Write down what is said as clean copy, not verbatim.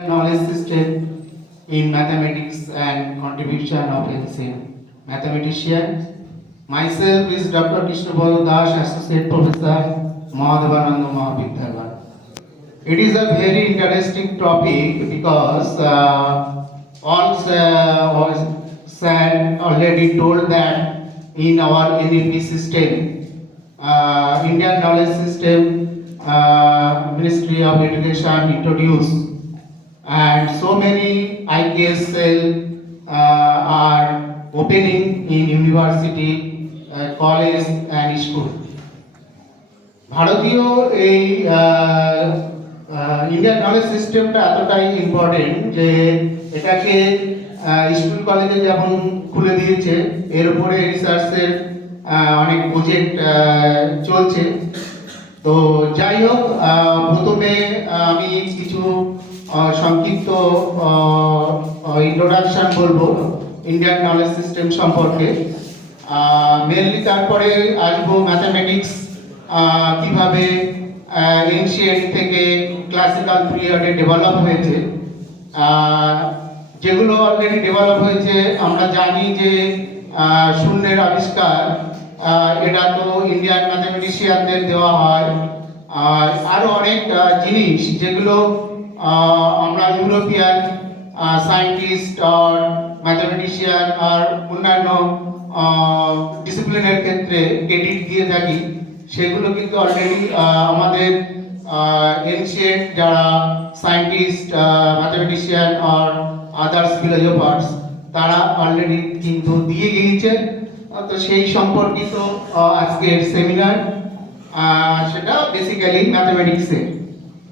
knowledge system in mathematics and contribution of ancient mathematician. Myself is Dr. Krishnapal Das, Associate Professor, Madhavananda Mahavidyalaya. It is a very interesting topic because all was said already told that in our NLP system, Indian knowledge system, Ministry of Education introduced, and so many IKS cell are opening in university, college and school. ভারতীয় এই Indian knowledge সিস্টেমটা এতটাই important যে এটাকে school কলেজে যেমন খুলে দিয়েছে, এর উপরে রিসার্চের অনেক প্রজেক্ট চলছে। তো যাই হোক, প্রথমে আমি কিছু সংক্ষিপ্ত ইন্ট্রোডাকশন বলবো ইন্ডিয়ান নলেজ সিস্টেম সম্পর্কে। মেনলি তারপরে আসবো ম্যাথামেটিক্স কিভাবে এনশিয়েন্ট থেকে ক্লাসিক্যাল পিরিয়ডে ডেভেলপ হয়েছে। যেগুলো অলরেডি ডেভেলপ হয়েছে আমরা জানি যে শূন্যের আবিষ্কার, এটা তো ইন্ডিয়ান ম্যাথামেটিশিয়ানদের দেওয়া হয়। আরও অনেক জিনিস যেগুলো আমরা ইউরোপিয়ান সায়েন্টিস্ট আর ম্যাথামেটিশিয়ান আর অন্যান্য ডিসিপ্লিনের ক্ষেত্রে ক্রেডিট দিয়ে থাকি, সেগুলো কিন্তু অলরেডি আমাদের এনশিয়েন্ট যারা সায়েন্টিস্ট, ম্যাথামেটিশিয়ান আর আদার্স ফিলোসফার্স তারা অলরেডি কিন্তু দিয়ে গিয়েছে। তো সেই সম্পর্কিত আজকের সেমিনার, সেটা বেসিক্যালি ম্যাথামেটিক্সে।